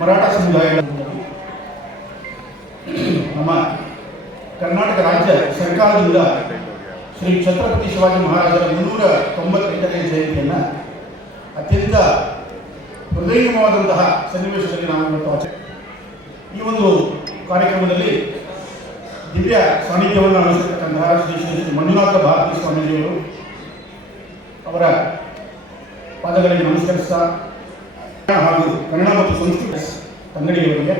ಮರಾಠ ಸಮುದಾಯಗಳ ನಮ್ಮ ಕರ್ನಾಟಕ ರಾಜ್ಯ ಸರ್ಕಾರದಿಂದ ಶ್ರೀ ಛತ್ರಪತಿ ಶಿವಾಜಿ ಮಹಾರಾಜರ ಮುನ್ನೂರ ತೊಂಬತ್ತೆಂಟನೇ ಜಯಂತಿಯನ್ನು ಅತ್ಯಂತ ಹೃದಯವಾದಂತಹ ಸನ್ನಿವೇಶದಲ್ಲಿ ನಾವು ಇವತ್ತು ಈ ಒಂದು ಕಾರ್ಯಕ್ರಮದಲ್ಲಿ ದಿವ್ಯ ಸಾನ್ನಿಧ್ಯವನ್ನು ಅನುಸರಿಸತಕ್ಕಂತಹ ಶ್ರೀ ಶ್ರೀ ಮಂಜುನಾಥ ಭಾರತಿ ಸ್ವಾಮೀಜಿಯವರು ಅವರ ಪಾದಗಳಿಗೆ ನಮಸ್ಕರಿಸ್ತಾ ಹಾಗೂ ಕನ್ನಡ ಮತ್ತು ಸಂಸ್ಕೃತಿ ತಂಗಡಿಯವರಿಗೆ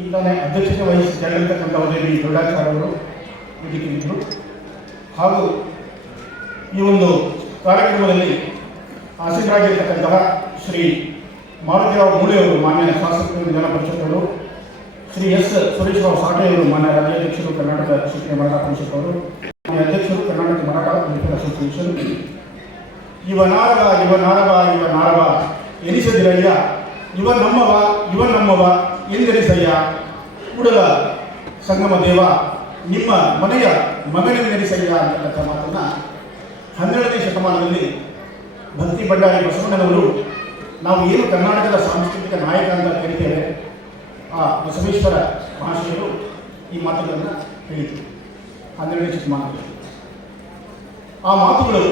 ಈಗಾಗಲೇ ಅಧ್ಯಕ್ಷತೆ ವಹಿಸಿ ತೆರಳಿರ್ತಕ್ಕಂಥ ಉದಯವಿ ದೊಡ್ಡಾಚಾರ ಅವರು ವೇದಿಕೆಯಿದ್ದರು ಹಾಗೂ ಈ ಒಂದು ಕಾರ್ಯಕ್ರಮದಲ್ಲಿ ಆಸೀನರಾಗಿರ್ತಕ್ಕಂತಹ ಶ್ರೀ ಮಾರುತಿರಾವ್ ಮೂಳೆಯವರು ಮಾನ್ಯ ಶಾಸಕರು ಜನಪರಿಷತ್ತರು ಪರಿಷತ್ತವರು ಶ್ರೀ ಎಸ್ ಸುರೇಶ್ರಾವ್ ಸಾಟೆಯವರು ಮಾನ್ಯ ರಾಜ್ಯಾಧ್ಯಕ್ಷರು, ಕರ್ನಾಟಕ ಶಿಕ್ಷಣ ಮರಾಠ ಪರಿಷತ್ ಅವರು, ಮಾನ್ಯ ಅಧ್ಯಕ್ಷರು, ಕರ್ನಾಟಕ ಮರಾಠ ಅಸೋಸಿಯೇಷನ್ ಇವ ನಾರವ ಇವ ನಾರವ ಇವ ನಾರವ. ಎನಿಸದಿರಯ್ಯ, ಇವ ನಮ್ಮವ ಇವ ನಮ್ಮವ, ಎಂದೆನಿಸಯ್ಯ, ಕೂಡಲ ಸಂಗಮ ದೇವ, ನಿಮ್ಮ ಮನೆಯ ಮಗನೆಂದೆನಿಸಯ್ಯ ಅಂತಕ್ಕಂಥ ಮಾತನ್ನು ಹನ್ನೆರಡನೇ ಶತಮಾನದಲ್ಲಿ ಭಕ್ತಿ ಬಂಡಾರಿ ಬಸವಣ್ಣನವರು, ನಾವು ಏನು ಕರ್ನಾಟಕದ ಸಾಂಸ್ಕೃತಿಕ ನಾಯಕ ಅಂತ ಕರಿತೇವೆ ಆ ಬಸವೇಶ್ವರ ಮಹಾಶಯರು ಈ ಮಾತುಗಳನ್ನು ಹೇಳಿದರು ಹನ್ನೆರಡನೇ ಶತಮಾನದಲ್ಲಿ. ಆ ಮಾತುಗಳು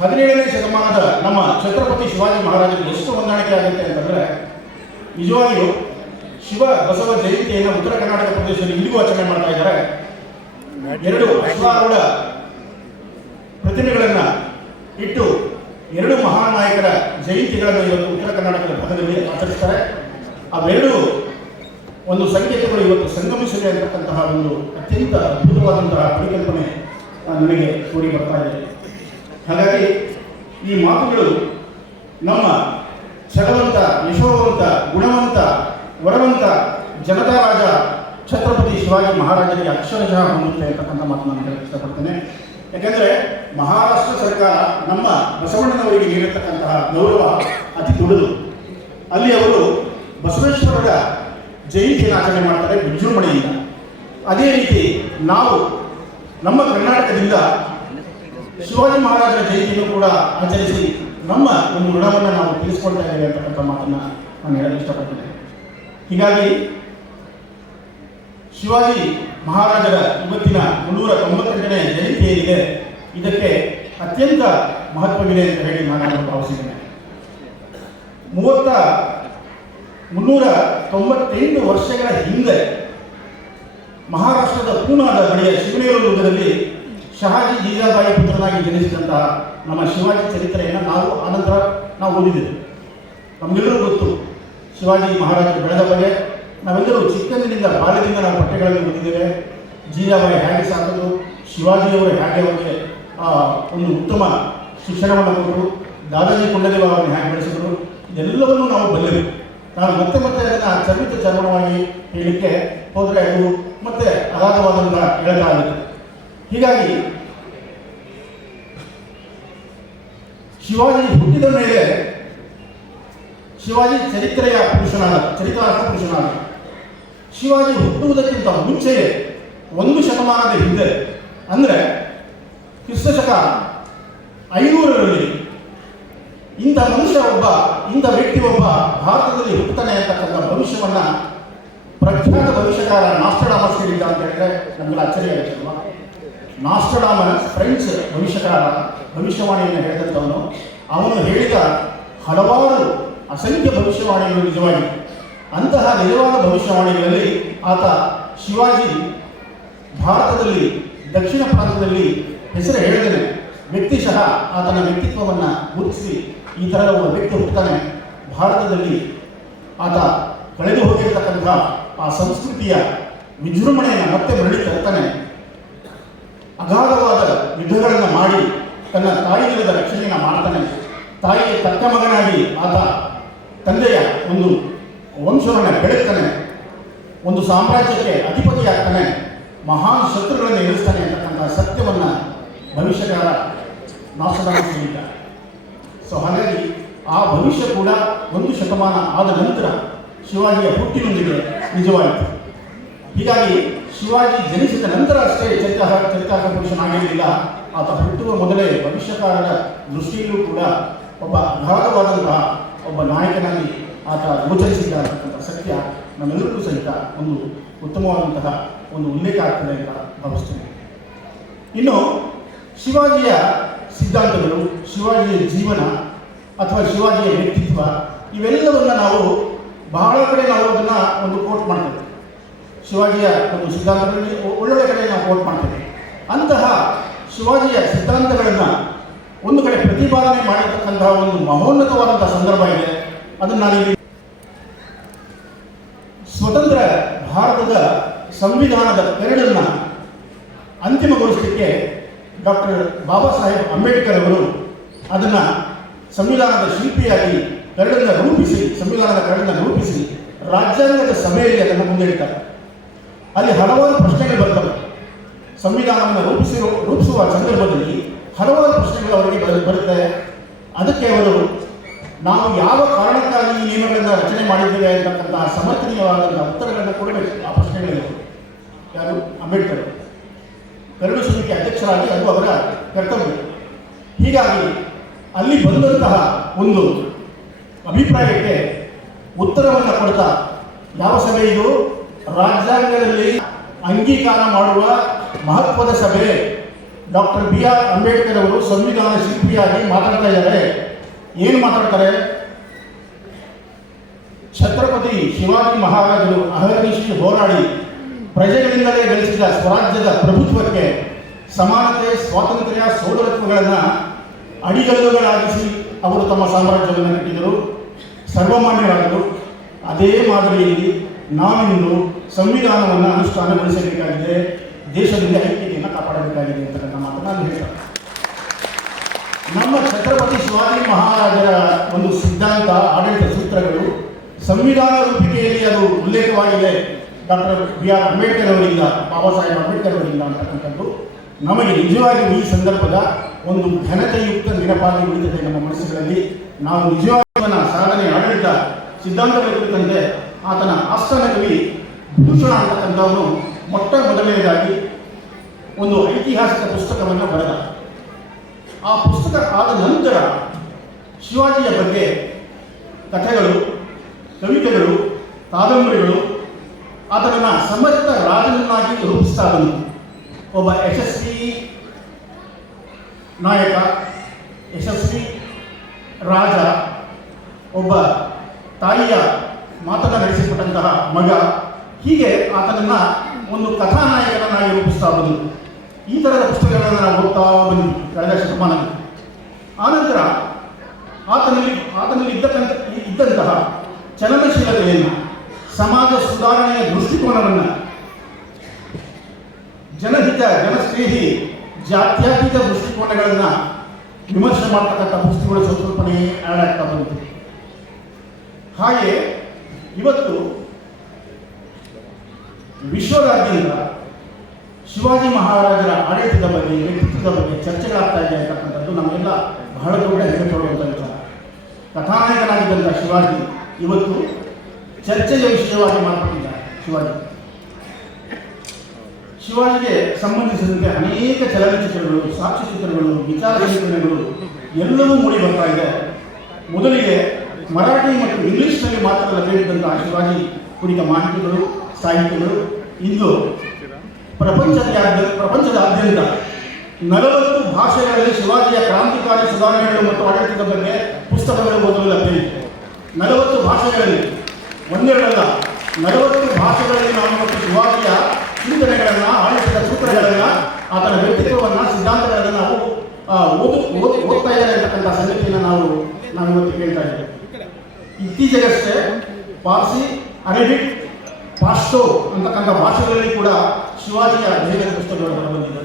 ಹದಿನೇಳನೇ ಶತಮಾನದ ನಮ್ಮ ಛತ್ರಪತಿ ಶಿವಾಜಿ ಮಹಾರಾಜರು ಎಷ್ಟು ಹೊಂದಾಣಿಕೆ ಆಗುತ್ತೆ ಅಂತಂದ್ರೆ, ನಿಜವಾಗಿಯೂ ಶಿವ ಬಸವ ಜಯಂತಿಯನ್ನು ಉತ್ತರ ಕರ್ನಾಟಕ ಪ್ರದೇಶದಲ್ಲಿ ಇಂದಿಗೂ ಆಚರಣೆ ಮಾಡ್ತಾ ಇದ್ದಾರೆ. ಎರಡು ಅಶ್ವಾರೂಢ ಪ್ರತಿಮೆಗಳನ್ನ ಇಟ್ಟು ಎರಡು ಮಹಾನಾಯಕರ ಜಯಂತಿಗಳನ್ನು ಇವತ್ತು ಉತ್ತರ ಕರ್ನಾಟಕದ ಭಾಗದಲ್ಲಿ ಆಚರಿಸ್ತಾರೆ. ಅವೆರಡು ಒಂದು ಸಂಕೇತಗಳು ಇವತ್ತು ಸಂಗಮಿಸಿದೆ ಅಂತಕ್ಕಂತಹ ಒಂದು ಅತ್ಯಂತ ಅದ್ಭುತವಾದಂತಹ ಪರಿಕಲ್ಪನೆ ನನಗೆ ತೋರಿ ಬರ್ತಾ ಇದೆ. ಹಾಗಾಗಿ ಈ ಮಾತುಗಳು ನಮ್ಮ ಸಗವಂತ ಯಶೋವಂತ, ಗುಣವಂತ, ವರವಂತ ಜನತಾ ರಾಜ ಛತ್ರಪತಿ ಶಿವಾಜಿ ಮಹಾರಾಜರಿಗೆ ಅಕ್ಷರಶಃ ಹೊಂದುತ್ತೆ ಅಂತಕ್ಕಂಥ ಮಾತನ್ನು ನಾನು ಹೇಳಕ್ಕೆ ಇಷ್ಟಪಡ್ತೇನೆ. ಯಾಕೆಂದರೆ ಮಹಾರಾಷ್ಟ್ರ ಸರ್ಕಾರ ನಮ್ಮ ಬಸವಣ್ಣನವರಿಗೆ ನೀಡಿರ್ತಕ್ಕಂತಹ ಗೌರವ ಅತಿ ದೊಡ್ಡದು. ಅಲ್ಲಿ ಅವರು ಬಸವೇಶ್ವರರ ಜಯಂತಿಯನ್ನು ಆಚರಣೆ ಮಾಡ್ತಾರೆ ವಿಜೃಂಭಣೆಯಿಂದ ಅದೇ ರೀತಿ ನಾವು ನಮ್ಮ ಕರ್ನಾಟಕದಿಂದ ಶಿವಾಜಿ ಮಹಾರಾಜರ ಜಯಂತಿಯನ್ನು ಕೂಡ ಆಚರಿಸಿ ನಮ್ಮ ಒಂದು ಋಣವನ್ನು ನಾವು ತಿಳಿಸ್ಕೊಳ್ತಾ ಇದ್ದೇವೆ ಅಂತಕ್ಕಂಥ ಮಾತನ್ನ ನಾನು ಹೇಳಲು ಇಷ್ಟಪಡ್ತೇನೆ. ಹೀಗಾಗಿ ಶಿವಾಜಿ ಮಹಾರಾಜರ ಇವತ್ತಿನ ಮುನ್ನೂರ ತೊಂಬತ್ತೆಂಟನೇ ಜಯಂತಿ ಏನಿದೆ, ಇದಕ್ಕೆ ಅತ್ಯಂತ ಮಹತ್ವವಿದೆ ಅಂತ ಹೇಳಿ ನಾನು ಭಾವಿಸಿದ್ದೇನೆ. ಮೂವತ್ತ ಮುನ್ನೂರ ತೊಂಬತ್ತೆಂಟು ವರ್ಷಗಳ ಹಿಂದೆ ಮಹಾರಾಷ್ಟ್ರದ ಪೂನಾದ ಬಳಿಯ ಶಿವನೇರು ದುರ್ಗದಲ್ಲಿ ಶಹಾಜಿ ಜೀಜಾಬಾಯಿ ಪುತ್ರನಾಗಿ ಜನಿಸಿದಂತಹ ನಮ್ಮ ಶಿವಾಜಿ ಚರಿತ್ರೆಯನ್ನು ನಾವು ಆನಂತರ ನಾವು ಓದಿದ್ದೇವೆ. ನಮಗೆಲ್ಲರೂ ಗೊತ್ತು, ಶಿವಾಜಿ ಮಹಾರಾಜರು ಬೆಳೆದ ಬಗ್ಗೆ ನಾವೆಲ್ಲರೂ ಚಿಕ್ಕಂದಿನಿಂದ ಬಾಲ್ಯದಿಂದ ನಾವು ಪಠ್ಯಗಳಲ್ಲಿ ಓದಿದ್ದೇವೆ. ಜೀಜಾಬಾಯಿ ಹೇಗೆ ಸಾಕಿದ್ರು ಶಿವಾಜಿಯವರು ಹೇಗೆ ಅವರಿಗೆ ಒಂದು ಉತ್ತಮ ಶಿಕ್ಷಣವನ್ನು ಕೊಟ್ಟರು, ದಾದಾಜಿ ಕೊಂಡದೇವ ಅವರನ್ನು ಹೇಗೆ ಬೆಳೆಸಿದರು, ಇದೆಲ್ಲವನ್ನೂ ನಾವು ಬಲ್ಲೆವು ನಾನು ಮತ್ತೆ ಮತ್ತೆ ಅದನ್ನು ಚರ್ಮಿತ ಚರ್ಮಣವಾಗಿ ಹೇಳಲಿಕ್ಕೆ ಹೋದರೆ ಅದು ಮತ್ತೆ ಅಗಾಧವಾದಂಥ ಎಳೆತ ಆಗುತ್ತೆ ಹೀಗಾಗಿ ಶಿವಾಜಿ ಹುಟ್ಟಿದ ಮೇಲೆ ಶಿವಾಜಿ ಚರಿತ್ರೆಯ ಪುರುಷನಾದ, ಚರಿತ್ರಾರ್ಥ ಪುರುಷನಾದ ಶಿವಾಜಿ ಹುಟ್ಟುವುದಕ್ಕಿಂತ ಮುಂಚೆಯೇ ಒಂದು ಶತಮಾನದ ಹಿಂದೆ ಅಂದರೆ ಕ್ರಿಸ್ತಶಕ ಐನೂರರಲ್ಲಿ ಇಂಥ ಮನುಷ್ಯ ಒಬ್ಬ, ಇಂಥ ವ್ಯಕ್ತಿ ಒಬ್ಬ ಭಾರತದಲ್ಲಿ ಹುಟ್ಟುತ್ತಾನೆ ಅಂತಕ್ಕಂಥ ಭವಿಷ್ಯವನ್ನು ಪ್ರಖ್ಯಾತ ಭವಿಷ್ಯಕಾರ ನಾಸ್ಟಡಾಮಸ್ ಹೇಳಿದ್ದ ಅಂತ ಹೇಳಿದ್ರೆ ನಮ್ಗೆಲ್ಲ ಅಚ್ಚರಿ ಆಗುತ್ತಲ್ವಾ ನಾಸ್ಟಡಾಮಸ್ ಫ್ರೆಂಚ್ ಭವಿಷ್ಯಕಾರ ಭವಿಷ್ಯವಾಣಿಯನ್ನು ಹೇಳಿದಂಥವನು ಅವನು ಹೇಳಿದ ಹಲವಾರು ಅಸಂಖ್ಯ ಭವಿಷ್ಯವಾಣಿಗಳು ನಿಜವಾಗಿ. ಅಂತಹ ನಿಜವಾದ ಭವಿಷ್ಯವಾಣಿಗಳಲ್ಲಿ ಆತ ಶಿವಾಜಿ ಭಾರತದಲ್ಲಿ, ದಕ್ಷಿಣ ಭಾರತದಲ್ಲಿ ಹೆಸರು ಹೇಳಿದರೆ ವ್ಯಕ್ತಿಶಃ ಆತನ ವ್ಯಕ್ತಿತ್ವವನ್ನು ಗುರುತಿಸಿ ಈ ಥರದ ಒಬ್ಬ ವ್ಯಕ್ತಿ ಹುಟ್ಟುತ್ತಾನೆ. ಭಾರತದಲ್ಲಿ ಆತ ಕಳೆದು ಹೋಗಿರ್ತಕ್ಕಂಥ ಆ ಸಂಸ್ಕೃತಿಯ ವಿಜೃಂಭಣೆಯನ್ನು ಮತ್ತೆ ಮರಳಿ ತರ್ತಾನೆ ಅಗಾಧವಾದ ಯುದ್ಧಗಳನ್ನು ಮಾಡಿ ತನ್ನ ತಾಯಿ ರಕ್ಷಣೆಯನ್ನು ಮಾಡ್ತಾನೆ. ತಾಯಿಗೆ ತಕ್ಕ ಮಗನಾಗಿ ಆತ ತಂದೆಯ ಒಂದು ವಂಶವನ್ನು ಬೆಳೆಸ್ತಾನೆ. ಒಂದು ಸಾಮ್ರಾಜ್ಯಕ್ಕೆ ಅಧಿಪತಿಯಾಗ್ತಾನೆ. ಮಹಾನ್ ಶತ್ರುಗಳನ್ನು ಎದುರಿಸ್ತಾನೆ ಅಂತಕ್ಕಂಥ ಸತ್ಯವನ್ನು ಭವಿಷ್ಯಕಾರ ಹೇಳಿದ್ದಾರೆ ಸೊ ಹಾಗಾಗಿ ಆ ಭವಿಷ್ಯ ಕೂಡ ಒಂದು ಶತಮಾನ ಆದ ನಂತರ ಶಿವಾಜಿಯ ಹುಟ್ಟಿನೊಂದಿಗೆ ನಿಜವಾಯಿತು. ಹೀಗಾಗಿ ಶಿವಾಜಿ ಜನಿಸಿದ ನಂತರ ಅಷ್ಟೇ ಚರಿತ ಚರಿತಾರ್ಥ ಪುರುಷನಾಗಿರಲಿಲ್ಲ ಆತ ಹುಟ್ಟುವ ಮೊದಲೇ ಭವಿಷ್ಯಕಾರರ ದೃಷ್ಟಿಯಲ್ಲೂ ಕೂಡ ಒಬ್ಬ ಅಗಾಧವಾದಂತಹ ಒಬ್ಬ ನಾಯಕನಾಗಿ ಆತ ಗೋಚರಿಸಿದ್ದ ಸತ್ಯ ನಮ್ಮೆಲ್ಲರಿಗೂ ಸಹಿತ ಒಂದು ಉತ್ತಮವಾದಂತಹ ಒಂದು ಉಲ್ಲೇಖ ಆಗ್ತದೆ ಅಂತ ಭಾವಿಸ್ತೇನೆ. ಇನ್ನು ಶಿವಾಜಿಯ ಸಿದ್ಧಾಂತಗಳು, ಶಿವಾಜಿಯ ಜೀವನ ಅಥವಾ ಶಿವಾಜಿಯ ವ್ಯಕ್ತಿತ್ವ ಇವೆಲ್ಲವನ್ನ ನಾವು ಬಹಳ ಕಡೆ ನಾವು ಅದನ್ನ ಒಂದು ಕೋಟ್ ಮಾಡ್ತೇವೆ. ಶಿವಾಜಿಯ ಒಂದು ಸಿದ್ಧಾಂತಗಳಲ್ಲಿ ಒಳ್ಳೊಳ್ಳೆ ಕಡೆ ನಾವು ಕೋಟ್ ಮಾಡ್ತೇವೆ ಅಂತಹ ಶಿವಾಜಿಯ ಸಿದ್ಧಾಂತಗಳನ್ನು ಒಂದು ಕಡೆ ಪ್ರತಿಪಾದನೆ ಮಾಡಿರ್ತಕ್ಕಂತಹ ಒಂದು ಮಹೋನ್ನತವಾದಂಥ ಸಂದರ್ಭ ಇದೆ. ಅದನ್ನು ನಾನಿಲ್ಲಿ ಸ್ವತಂತ್ರ ಭಾರತದ ಸಂವಿಧಾನದ ಕರಡನ್ನು ಅಂತಿಮಗೊಳಿಸಲಿಕ್ಕೆ ಡಾಕ್ಟರ್ ಬಾಬಾ ಸಾಹೇಬ್ ಅಂಬೇಡ್ಕರ್ ಅವರು ಅದನ್ನು ಸಂವಿಧಾನದ ಶಿಲ್ಪಿಯಾಗಿ ಕರಡನ್ನು ರೂಪಿಸಿ, ಸಂವಿಧಾನದ ಕರಡನ್ನು ರೂಪಿಸಿ ರಾಜ್ಯಾಂಗದ ಸಭೆಯಲ್ಲಿ ಅದನ್ನು ಮುಂದಿಡ್ತಾರೆ. ಅಲ್ಲಿ ಹಲವಾರು ಪ್ರಶ್ನೆಗಳು ಬರ್ತವೆ. ಸಂವಿಧಾನವನ್ನು ರೂಪಿಸಿರೋ, ರೂಪಿಸುವ ಸಂದರ್ಭದಲ್ಲಿ ಹಲವಾರು ಪ್ರಶ್ನೆಗಳು ಅವರಿಗೆ ಬರು- ಬರುತ್ತೆ. ಅದಕ್ಕೆ ಅವರು, ನಾವು ಯಾವ ಕಾರಣಕ್ಕಾಗಿ ಈ ನಿಯಮಗಳನ್ನು ರಚನೆ ಮಾಡಿದ್ದೇವೆ ಅಂತಕ್ಕಂತಹ ಸಮರ್ಥನೀಯವಾದಂತಹ ಉತ್ತರಗಳನ್ನು ಕೊಡಬೇಕು ಆ ಪ್ರಶ್ನೆಗಳಿಗೆ. ಯಾರು? ಅಂಬೇಡ್ಕರ್. ಕರಡು ಸಮಿತಿ ಅಧ್ಯಕ್ಷರಾಗಿ ಅದು ಅವರ ಕರ್ತವ್ಯ. ಹೀಗಾಗಿ ಅಲ್ಲಿ ಬಂದಂತಹ ಒಂದು ಅಭಿಪ್ರಾಯಕ್ಕೆ ಉತ್ತರವನ್ನು ಕೊಡ್ತಾ ಯಾವ ಸಭೆ ಇದು? ರಾಜ್ಯಾಂಗದಲ್ಲಿ ಅಂಗೀಕಾರ ಮಾಡುವ ಮಹತ್ವದ ಸಭೆ ಡಾಕ್ಟರ್ ಬಿ ಆರ್ ಅಂಬೇಡ್ಕರ್ ಅವರು ಸಂವಿಧಾನ ಶಿಲ್ಪಿಯಾಗಿ ಮಾತಾಡ್ತಾ ಇದ್ದಾರೆ. ಏನು ಮಾತಾಡ್ತಾರೆ? ಛತ್ರಪತಿ ಶಿವಾಜಿ ಮಹಾರಾಜರು ಅಹರ್ನಿಶಿ ಹೋರಾಡಿ ಪ್ರಜೆಗಳಿಂದಲೇ ಗಳಿಸಿದ ಸ್ವರಾಜ್ಯದ ಪ್ರಭುತ್ವಕ್ಕೆ ಸಮಾನತೆ, ಸ್ವಾತಂತ್ರ್ಯ ಸೋದರತ್ವಗಳನ್ನು ಅಡಿಗಲ್ಲುಗಳಾಗಿಸಿ ಅವರು ತಮ್ಮ ಸಾಮ್ರಾಜ್ಯವನ್ನು ಕಟ್ಟಿದರು. ಸರ್ವಮಾನ್ಯರಾದರು. ಅದೇ ಮಾದರಿಯಲ್ಲಿ ನಾವಿಂದು ಸಂವಿಧಾನವನ್ನು ಅನುಷ್ಠಾನಗೊಳಿಸಬೇಕಾಗಿದೆ, ದೇಶದಿಂದ ಐಕ್ಯತೆಯನ್ನು ಕಾಪಾಡಬೇಕಾಗಿದೆ ನನ್ನ ಮಾತು ನಾನು ಹೇಳ್ತಾರೆ. ನಮ್ಮ ಛತ್ರಪತಿ ಶಿವಾಜಿ ಮಹಾರಾಜರ ಒಂದು ಸಿದ್ಧಾಂತ, ಆಡಳಿತ ಸೂತ್ರಗಳು ಸಂವಿಧಾನ ರೂಪಿಕೆಯಲ್ಲಿ ಅದು ಉಲ್ಲೇಖವಾಗಿದೆ. ಡಾಕ್ಟರ್ ಬಿ ಆರ್ ಅಂಬೇಡ್ಕರ್ ಅವರಿಂದ, ಬಾಬಾ ಸಾಹೇಬ್ ಅಂಬೇಡ್ಕರ್ ಅವರಿಂದ ಅಂತಕ್ಕಂಥದ್ದು. ನಮಗೆ ನಿಜವಾಗಿಯೂ ಈ ಸಂದರ್ಭದ ಒಂದು ಘನತೆಯುಕ್ತ ನೆನಪಾಗಿ ಉಳಿದಿದೆ ನಮ್ಮ ಮನಸ್ಸುಗಳಲ್ಲಿ. ನಾವು ನಿಜವಾಗಿ ಸಾಧನೆ, ಆಡಳಿತ, ಸಿದ್ಧಾಂತಗಳ ಆತನ ಆಸ್ಥಾನ ಕವಿ ಭೂಷಣ ಅನ್ನತಕ್ಕಂಥವನು ಮೊಟ್ಟ ಮೊದಲನೆಯದಾಗಿ ಒಂದು ಐತಿಹಾಸಿಕ ಪುಸ್ತಕವನ್ನು ಬರೆದ. ಆ ಪುಸ್ತಕ ಆದ ನಂತರ ಶಿವಾಜಿಯ ಬಗ್ಗೆ ಕಥೆಗಳು, ಕವಿತೆಗಳು, ಕಾದಂಬರಿಗಳು ಆತನನ್ನು ಸಮರ್ಥ ರಾಜನನ್ನಾಗಿ ರೂಪಿಸ್ತಾ ಬಂತು ಒಬ್ಬ ಯಶಸ್ವಿ ನಾಯಕ, ಯಶಸ್ವಿ ರಾಜ, ಒಬ್ಬ ತಾಯಿಯ ಮಾತನ್ನು ನಡೆಸಿಕೊಟ್ಟಂತಹ ಮಗ ಹೀಗೆ ಆತನನ್ನ ಒಂದು ಕಥಾನಾಯಕನನ್ನಾಗಿ ರೂಪಿಸ್ತಾ ಬಂದರು. ಈ ಥರದ ಪುಸ್ತಕಗಳನ್ನು ನಾವು ಓದ್ತಾ ಬಂದ್ವಿ ಕಳೆದ ಶತಮಾನದಲ್ಲಿ. ಆನಂತರ ಆತನಲ್ಲಿ ಆತನಲ್ಲಿ ಇದ್ದಕ್ಕಂಥ ಇದ್ದಂತಹ ಚಲನಶೀಲತೆಯನ್ನು, ಸಮಾಜ ಸುಧಾರಣೆಯ ದೃಷ್ಟಿಕೋನವನ್ನು, ಜನಹಿತ, ಜನಸ್ನೇಹಿ, ಜಾತ್ಯಾತೀತ ದೃಷ್ಟಿಕೋನಗಳನ್ನು ವಿಮರ್ಶೆ ಮಾಡ್ತಕ್ಕಂಥ ಪುಸ್ತಕಗಳ ಸಂಕಲ್ಪನೆ ಆ್ಯಡ್ ಆಗ್ತಾ ಬಂತು ಹಾಗೆ ಇವತ್ತು ವಿಶ್ವದಾದ್ಯಂತ ಶಿವಾಜಿ ಮಹಾರಾಜರ ಆಡಳಿತದ ಬಗ್ಗೆ, ವ್ಯಕ್ತಿತ್ವದ ಬಗ್ಗೆ ಚರ್ಚೆಗಳಾಗ್ತಾ ಇದೆ ಅಂತಕ್ಕಂಥದ್ದು ನಮಗೆಲ್ಲ ಬಹಳ ದೊಡ್ಡ ಹೆಸರು ಪಡುವಂಥ ವಿಚಾರ. ಕಥಾನಾಯಕನಾಗಿದ್ದಂಥ ಶಿವಾಜಿ ಇವತ್ತು ಚರ್ಚೆಯ ವಿಷಯವಾಗಿ ಮಾರ್ಪಟ್ಟಿದ್ದಾರೆ ಶಿವಾಜಿ. ಶಿವಾಜಿಗೆ ಸಂಬಂಧಿಸಿದಂತೆ ಅನೇಕ ಚಲನಚಿತ್ರಗಳು ಸಾಕ್ಷ್ಯಚಿತ್ರಗಳು ವಿಚಾರ ಚಿತ್ರಗಳು ಎಲ್ಲವೂ ಮೂಡಿ ಬರ್ತಾ ಇದೆ. ಮೊದಲಿಗೆ ಮರಾಠಿ ಮತ್ತು ಇಂಗ್ಲಿಷ್ನಲ್ಲಿ ಮಾತ್ರ ಲಭ್ಯವಿದ್ದಂತಹ ಶಿವಾಜಿ ಕುರಿತ ಮಾಹಿತಿಗಳು ಸಾಹಿತ್ಯಗಳು ಇಂದು ಪ್ರಪಂಚದಾದ್ಯಂತ ಪ್ರಪಂಚದಾದ್ಯಂತ ನಲವತ್ತು ಭಾಷೆಗಳಲ್ಲಿ ಶಿವಾಜಿಯ ಕ್ರಾಂತಿಕಾರಿ ಸುಧಾರಣೆಗಳು ಮತ್ತು ಆಡಳಿತದ ಬಗ್ಗೆ ಪುಸ್ತಕಗಳು ಓದಲು ಲಭ್ಯವಿದೆ ನಲವತ್ತು ಭಾಷೆಗಳಲ್ಲಿ, ಒಂದೆರಡಲ್ಲ, ನಲವತ್ತು ಭಾಷೆಗಳಲ್ಲಿ ನಾವು ಮತ್ತು ಶಿವಾಜಿಯ ಚಿಂತನೆಗಳನ್ನು ಆಡಳಿತದ ಸೂತ್ರಗಳನ್ನು, ಆತನ ವ್ಯಕ್ತಿತ್ವವನ್ನ, ಸಿದ್ಧಾಂತಗಳನ್ನು ನಾವು ಓದಿ ಓದ್ತಾ ಇದ್ದಾರೆ ಅಂತಕ್ಕಂಥ ಸಂಗತಿಯನ್ನು ನಾವು ನಾವು ಇವತ್ತು ಕೇಳ್ತಾ ಇದ್ದೇವೆ. ಇತ್ತೀಚೆಗಷ್ಟೇ ಪಾರ್ಸಿ, ಅರೇಬಿಕ್ ಪಾಶ್ಟೋ ಅಂತಕ್ಕಂಥ ಭಾಷೆಗಳಲ್ಲಿ ಕೂಡ ಶಿವಾಜಿಯ ಅಧ್ಯಯನ ಪುಸ್ತಕಗಳು ಹೊರಬಂದಿದೆ.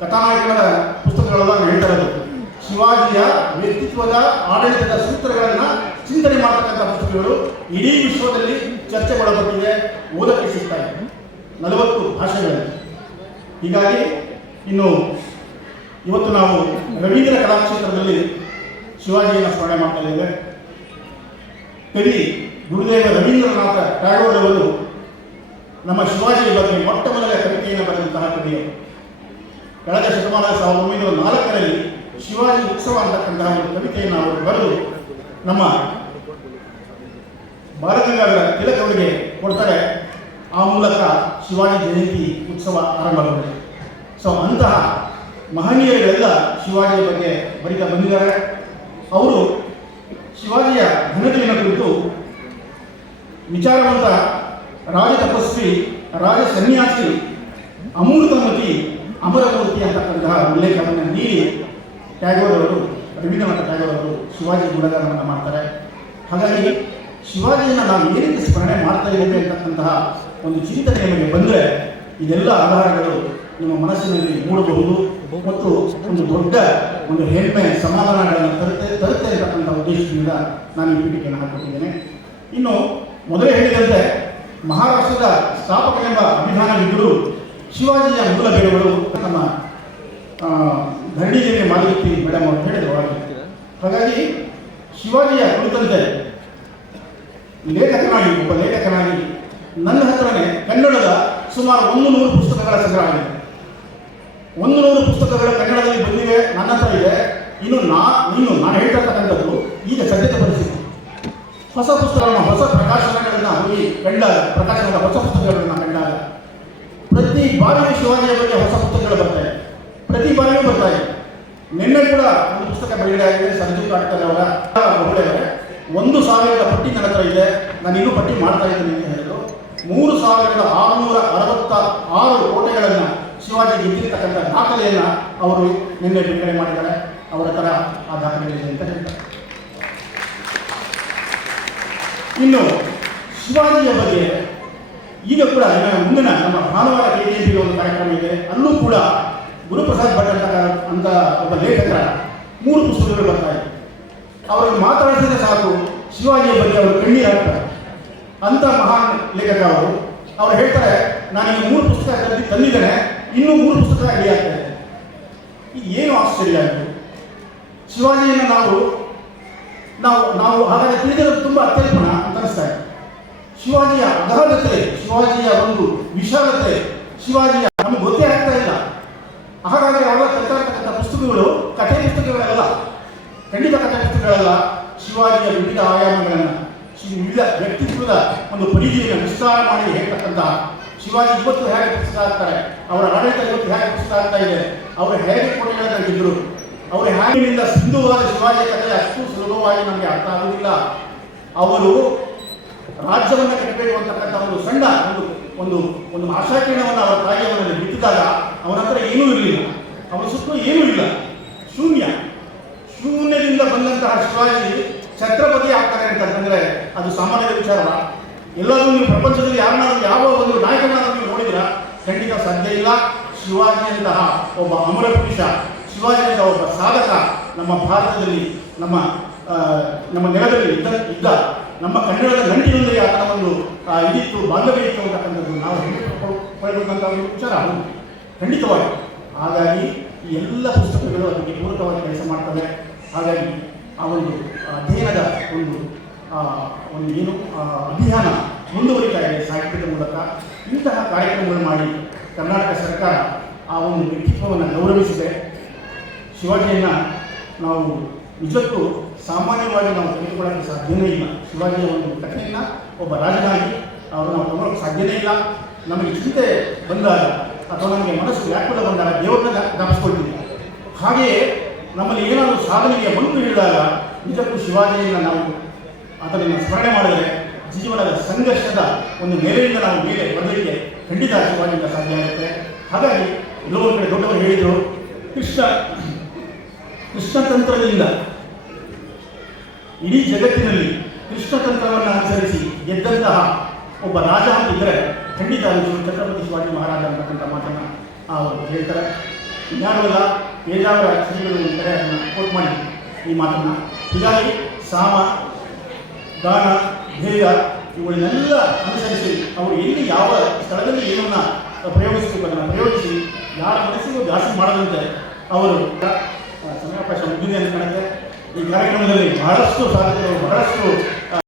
ಕಥಾನಾಯಕರ ಪುಸ್ತಕಗಳೆಲ್ಲ ಹೇಳ್ತಾರದು ಶಿವಾಜಿಯ ವ್ಯಕ್ತಿತ್ವದ ಆಡಳಿತದ ಸೂತ್ರಗಳನ್ನು ಚಿಂತನೆ ಮಾಡತಕ್ಕಂಥ ಪುಸ್ತಕಗಳು ಇಡೀ ವಿಶ್ವದಲ್ಲಿ ಚರ್ಚೆ ಮಾಡಬೇಕಿದೆ ಓದಕ್ಕೆ ಸಿಗ್ತಾ ನಲವತ್ತು ಭಾಷೆಗಳಲ್ಲಿ. ಹೀಗಾಗಿ ಇನ್ನು ಇವತ್ತು ನಾವು ರವೀಂದ್ರ ಕಲಾಕ್ಷೇತ್ರದಲ್ಲಿ ಶಿವಾಜಿಯನ್ನು ಸ್ಮರಣೆ ಮಾಡ್ತಾ ಇದ್ದೇವೆ. ಕವಿ ಗುರುದೇವ ರವೀಂದ್ರನಾಥ ಟ್ಯಾಗೋರ್ ಅವರು ನಮ್ಮ ಶಿವಾಜಿ ಬಗ್ಗೆ ಮೊಟ್ಟ ಮೊದಲ ಕವಿತೆಯನ್ನು ಬರೆದಂತಹ ಕವಿಯರು ಕಳೆದ ಶತಮಾನ ಸಾವಿರದ ಒಂಬೈನೂರ ನಾಲ್ಕರಲ್ಲಿ ಶಿವಾಜಿ ಉತ್ಸವ ಅಂತಕ್ಕಂತಹ ಒಂದು ಕವಿತೆಯನ್ನು ಅವರು ಬರೆದು ನಮ್ಮ ಬಾಲಗಂಗಾಧರ ತಿಲಕ್ ಅವರಿಗೆ ಕೊಡ್ತಾರೆ. ಆ ಮೂಲಕ ಶಿವಾಜಿ ಜಯಂತಿ ಉತ್ಸವ ಆರಂಭಗೊಂಡಿದೆ ಸೊ ಅಂತಹ ಮಹನೀಯರುಗಳೆಲ್ಲ ಶಿವಾಜಿಯ ಬಗ್ಗೆ ಬರಿತಾ ಬಂದಿದ್ದಾರೆ. ಅವರು ಶಿವಾಜಿಯ ಘನತೆಯನ್ನು ಕುರಿತು ವಿಚಾರವಂತ ರಾಜ ತಪಸ್ವಿ ರಾಜ ಸನ್ಯಾಸಿ ಅಮೂರ್ತಮತಿ ಅಮರಮೂರ್ತಿ ಅಂತಕ್ಕಂತಹ ಉಲ್ಲೇಖವನ್ನು ನೀಡಿ ಟ್ಯಾಗೋರ್ ಅವರು ರವೀಂದ್ರನಾಥ ಟ್ಯಾಗೋರ್ ಅವರು ಶಿವಾಜಿ ಗುಣಗಾನವನ್ನು ಮಾಡ್ತಾರೆ. ಹಾಗಾಗಿ ಶಿವಾಜಿಯನ್ನು ನಾವು ರೀತಿ ಸ್ಮರಣೆ ಮಾಡ್ತಾ ಇದ್ದೇವೆ ಅಂತಕ್ಕಂತಹ ಒಂದು ಚಿಂತನೆ ನಿಮಗೆ ಬಂದರೆ ಇದೆಲ್ಲ ಆಧಾರಗಳು ನಿಮ್ಮ ಮನಸ್ಸಿನಲ್ಲಿ ಮೂಡಬಹುದು ಮತ್ತು ಒಂದು ದೊಡ್ಡ ಒಂದು ಹೆಮ್ಮೆ ಸಮಾಧಾನಗಳನ್ನು ತರುತ್ತೆ ತರುತ್ತೆ ಅಂತಕ್ಕಂಥ ಉದ್ದೇಶದಿಂದ ನಾನು ಈ ಪೀಠಿಕೆಯನ್ನು ಹಾಕಿಕೊಟ್ಟಿದ್ದೇನೆ ಇನ್ನು ಮೊದಲೇ ಹೇಳಿದಂತೆ ಮಹಾರಾಷ್ಟ್ರದ ಸ್ಥಾಪಕ ಎಂಬ ಅಭಿಧಾನವಿದ್ದರೂ ಶಿವಾಜಿಯ ಮೂಲ ಬೇರುಗಳು ನಮ್ಮ ಧರಣಿಗೆ ಮಾಧುರಿ ಮೇಡಮ್ ಅವರು ಹೇಳಿದರು ಹಾಗೆ. ಹಾಗಾಗಿ ಶಿವಾಜಿಯ ಕುರಿತಂತೆ ಲೇಖಕನಾಗಿ, ಒಬ್ಬ ಲೇಖಕನಾಗಿ ನನ್ನ ಹತ್ರನೇ ಕನ್ನಡದ ಸುಮಾರು ಒಂದು ನೂರು ಪುಸ್ತಕಗಳ ಸಂಗ್ರಹ ಇದೆ ಒಂದು ನೂರು ಪುಸ್ತಕಗಳು ಕನ್ನಡದಲ್ಲಿ ಬಂದಿವೆ, ನನ್ನ ಹತ್ರ ಇದೆ. ಇನ್ನು ನಾ, ಇನ್ನು ನಾನು ಹೇಳ್ತಕ್ಕಂಥದ್ದು ಈಗ ಸದ್ಯದ ಪರಿಸ್ಥಿತಿ ಹೊಸ ಪುಸ್ತಕಗಳನ್ನು, ಹೊಸ ಪ್ರಕಾಶನಗಳನ್ನು ಹೋಗಿ ಕಂಡಾಗ ಪ್ರಕಾಶನದ ಹೊಸ ಪುಸ್ತಕಗಳನ್ನು ಕಂಡಾಗ ಪ್ರತಿ ಬಾರಿಯೂ ಶಿವಾಜಿಯ ಬಗ್ಗೆ ಹೊಸ ಪುಸ್ತಕಗಳು ಬರ್ತಾಯಿದೆ ಪ್ರತಿ ಬಾರಿಯೂ ಬರ್ತಾ ಇದೆ. ನಿನ್ನೆ ಕೂಡ ಒಂದು ಪುಸ್ತಕ ಬಿಡುಗಡೆ ಆಗಿದೆ ಸಂಜೀವ್ ಕಾಡ್ಕರ್ ಅವರ ಮಹಿಳೆಯವರೇ ಒಂದು ಸಾವಿರದ ಪಟ್ಟಿ ನನ್ನ ಹತ್ರ ಇದೆ. ನಾನು ಇನ್ನೂ ಪಟ್ಟಿ ಮಾಡ್ತಾ ಇದ್ದೀನಿ ಅಂತ ಹೇಳಿದ್ರು. ಮೂರು ಸಾವಿರದ ಆರುನೂರ ಅರವತ್ತ ಆರು ಕೋಟೆಗಳನ್ನು ಶಿವಾಜಿ ಗೆದ್ದಿರ್ತಕ್ಕಂಥ ದಾಖಲೆಯನ್ನು ಅವರು ನಿನ್ನೆ ಬಿಡುಗಡೆ ಮಾಡಿದ್ದಾರೆ. ಅವರ ಥರ ಆ ದಾಖಲೆಗಳಿದೆ ಅಂತ ಹೇಳ್ತಾರೆ. ಇನ್ನು ಶಿವಾಜಿಯ ಬಗ್ಗೆ ಈಗ ಕೂಡ ಮುಂದಿನ ನಮ್ಮ ಭಾನುವಾರ ಕೆಜಿಎಂಪಿ ಒಂದು ಕಾರ್ಯಕ್ರಮ ಇದೆ. ಅಲ್ಲೂ ಕೂಡ ಗುರುಪ್ರಸಾದ್ ಭಟ್ ಅಂತ ಒಬ್ಬ ಲೇಖಕರ ಮೂರು ಪುಸ್ತಕಗಳು ಬರ್ತಾ ಇದೆ. ಅವರಿಗೆ ಮಾತಾಡಿಸಿದ್ರೆ ಸಾಕು, ಶಿವಾಜಿಯ ಬಗ್ಗೆ ಅವರು ಕಣ್ಣೀರು ಹಾಕ್ತಾರೆ ಅಂತ ಮಹಾನ್ ಲೇಖಕ ಅವರು, ಅವ್ರು ಹೇಳ್ತಾರೆ, ನಾನು ಈ ಮೂರು ಪುಸ್ತಕ ತಂದಿ ತಂದಿದ್ದೇನೆ, ಇನ್ನೂ ಮೂರು ಪುಸ್ತಕ ಅಡಿ ಆಗ್ತಾ ಇದು. ಏನು ಆಶ್ಚರ್ಯ ಆಯಿತು ಶಿವಾಜಿಯನ್ನು ನಾವು ನಾವು ನಾವು ಹಾಗಾದ್ರೆ ತಿಳಿದಿರೋದು ತುಂಬ ಅತ್ಯಲ್ಪಣ ಅಂತ ಅನಿಸ್ತಾ ಇದೆ. ಶಿವಾಜಿಯ ಅಗಾಧತೆ ಶಿವಾಜಿಯ ಒಂದು ವಿಶಾಲತೆ ಶಿವಾಜಿಯ ನಮಗೆ ಗೊತ್ತೇ ಆಗ್ತಾ ಇಲ್ಲ. ಹಾಗಾಗಿ ಅವರ ತರ್ತಕ್ಕಂಥ ಪುಸ್ತಕಗಳು, ಕಥೆ ಪುಸ್ತಕಗಳಲ್ಲ. ಖಂಡಿತ ಕಥೆ ಪುಸ್ತಕಗಳಲ್ಲ. ಶಿವಾಜಿಯ ವಿವಿಧ ಆಯಾಮಗಳನ್ನು ವಿವಿಧ ವ್ಯಕ್ತಿತ್ವದ ಒಂದು ಪರಿಧಿಯನ್ನು ವಿಸ್ತಾರ ಮಾಡಿ ಹೇಳ್ತಕ್ಕಂಥ ಶಿವಾಜಿ ಇವತ್ತು ಹೇಗೆ ಪುಸ್ತಕ ಆಗ್ತಾರೆ, ಅವರ ಆಡಳಿತ ಇವತ್ತು ಹೇಗೆ ಪುಸ್ತಕ ಆಗ್ತಾ ಇದೆ, ಅವರು ಹೇಗೆ ಕೋಟೆಗಳನ್ನು ಗೆದ್ದರು ಅವರು ಹ್ಯಾಂಗಿನಿಂದ ಸಿಂಧುವಾದ ಶಿವಾಜಿಯ ಕಥೆ ಅಷ್ಟು ಸುಲಭವಾಗಿ ನಮಗೆ ಅರ್ಥ ಆಗುವುದಿಲ್ಲ ಅವರು ರಾಜ್ಯವನ್ನು ಕಟ್ಟಬೇಕು ಅಂತಕ್ಕಂಥ ಒಂದು ಸಣ್ಣ ಒಂದು ಒಂದು ಒಂದು ಆಶಾಕಿರಣವನ್ನು ಅವರ ತಾಯಿ ಬಿತ್ತಿದಾಗ ಬಿಟ್ಟಿದಾಗ ಅವನ ಹತ್ರ ಏನೂ ಇರಲಿಲ್ಲ. ಅವನ ಸುತ್ತಲೂ ಏನೂ ಇಲ್ಲ. ಶೂನ್ಯ. ಶೂನ್ಯದಿಂದ ಬಂದಂತಹ ಶಿವಾಜಿ ಛತ್ರಪತಿ ಆಗ್ತಾರೆ ಅಂತಂದ್ರೆ ಅದು ಸಾಮಾನ್ಯ ವಿಚಾರ ಎಲ್ಲರೂ ನೀವು ಪ್ರಪಂಚದಲ್ಲಿ ಯಾರನ್ನಾದ್ರೂ ಯಾವ ಒಂದು ನಾಯಕನಾದ್ರೂ ನೀವು ನೋಡಿದ್ರ ಖಂಡಿತ ಸಾಧ್ಯ ಇಲ್ಲ. ಶಿವಾಜಿಯಂತಹ ಒಬ್ಬ ಅಮರ ಪುರುಷ ಶಿವಾಜಿಯಂತಹ ಒಬ್ಬ ಸಾಧಕ ನಮ್ಮ ಭಾರತದಲ್ಲಿ, ನಮ್ಮ ನಮ್ಮ ನೆಲದಲ್ಲಿ ಇದ್ದ ಇದ್ದ ನಮ್ಮ ಕನ್ನಡದ ನಂಟಿನೊಂದಿಗೆ ಆತನ ಒಂದು ಇದಿತ್ತು, ಬಾಂಧವ್ಯ ಇತ್ತು ಅಂತಕ್ಕಂಥದ್ದು ನಾವು ಪಡೆದಂಥ ಒಂದು ವಿಚಾರ ಹೌದು. ಖಂಡಿತವಾಗಿ. ಹಾಗಾಗಿ ಈ ಎಲ್ಲ ಪುಸ್ತಕಗಳು ಅದಕ್ಕೆ ಪೂರಕವಾಗಿ ಕೆಲಸ ಮಾಡ್ತವೆ. ಹಾಗಾಗಿ ಆ ಒಂದು ಅಧ್ಯಯನದ ಒಂದು ಒಂದು ಏನು ಅಭಿಯಾನ ಮುಂದುವರಿತಾ ಇದೆ ಸಾಹಿತ್ಯದ ಮೂಲಕ. ಇಂತಹ ಕಾರ್ಯಕ್ರಮಗಳು ಮಾಡಿ ಕರ್ನಾಟಕ ಸರ್ಕಾರ ಆ ಒಂದು ವ್ಯಕ್ತಿತ್ವವನ್ನು ಗೌರವಿಸಿದೆ. ಶಿವಾಜಿಯನ್ನು ನಾವು ನಿಜಕ್ಕೂ ಸಾಮಾನ್ಯವಾಗಿ ನಾವು ತೆಗೆದುಕೊಳ್ಳೋಕ್ಕೆ ಸಾಧ್ಯವೇ ಇಲ್ಲ. ಶಿವಾಜಿಯ ಒಂದು ಘಟನೆಯನ್ನು ಒಬ್ಬ ರಾಜನಾಗಿ ಅವರು ನಾವು ತಗೊಳ್ಳೋಕೆ ಸಾಧ್ಯವೇ ಇಲ್ಲ. ನಮಗೆ ಚಿಂತೆ ಬಂದಾಗ ಅಥವಾ ನಮಗೆ ಮನಸ್ಸು ವ್ಯಾಕುಲ ಬಂದಾಗ ದೇವರನ್ನ ಜ್ಞಾಪಿಸ್ಕೊಳ್ತೀವಿ ಹಾಗೆಯೇ ನಮ್ಮಲ್ಲಿ ಏನಾದರೂ ಸಾಧನೆಗೆ ಬಂದು ಹಿಡಿದಾಗ ನಿಜಕ್ಕೂ ಶಿವಾಜಿಯನ್ನು ನಾವು ಅದನ್ನು ಸ್ಮರಣೆ ಮಾಡಿದರೆ ಜೀವನದ ಸಂಘರ್ಷದ ಒಂದು ನೆಲೆಯಿಂದ ನಾವು ಮೇಲೆ ಬರಲಿಕ್ಕೆ ಖಂಡಿತ ಶಿವಾಜಿಯಿಂದ ಸಾಧ್ಯ ಆಗುತ್ತೆ. ಹಾಗಾಗಿ ಒಂದು ಕಡೆ ದೊಡ್ಡವರು ಹೇಳಿದರು, ಕೃಷ್ಣ ಕೃಷ್ಣತಂತ್ರದಿಂದ ಇಡೀ ಜಗತ್ತಿನಲ್ಲಿ ಕೃಷ್ಣತಂತ್ರವನ್ನು ಅನುಸರಿಸಿ ಗೆದ್ದಂತಹ ಒಬ್ಬ ರಾಜ ಇದ್ದರೆ ಖಂಡಿತ ಛತ್ರಪತಿ ಶಿವಾಜಿ ಮಹಾರಾಜ ಅಂತಕ್ಕಂಥ ಮಾತನ್ನು ಅವರು ಹೇಳ್ತಾರೆ. ಇನ್ಯಾರಲ್ಲ ಪೇಜಾವರ ಶ್ರೀಗಳು ಅಂತಾರೆ ಅದನ್ನು ಕೋಟ್ ಮಾಡಿ ಈ ಮಾತನ್ನು. ಹೀಗಾಗಿ ಸಾಮ ದಾನ ಧ್ಯೇಯ ಇವುಗಳನ್ನೆಲ್ಲ ಅನುಸರಿಸಿ ಅವರು ಎಲ್ಲಿ ಯಾವ ಸ್ಥಳದಲ್ಲಿ ಏನನ್ನ ಪ್ರಯೋಗಿಸಬೇಕು, ಅದನ್ನು ಪ್ರಯೋಗಿಸಿ, ಯಾರ ಮನಸ್ಸಿಗೂ ಜಾಸ್ತಿ ಮಾಡದಂತೆ ಅವರು ಸಮಯಾವಕಾಶ ಮುಗಿದೆ ಕಾಣುತ್ತೆ ಈ ಕಾರ್ಯಕ್ರಮದಲ್ಲಿ ಬಹಳಷ್ಟು ಸಾಧ್ಯತೆಗಳು ಬಹಳಷ್ಟು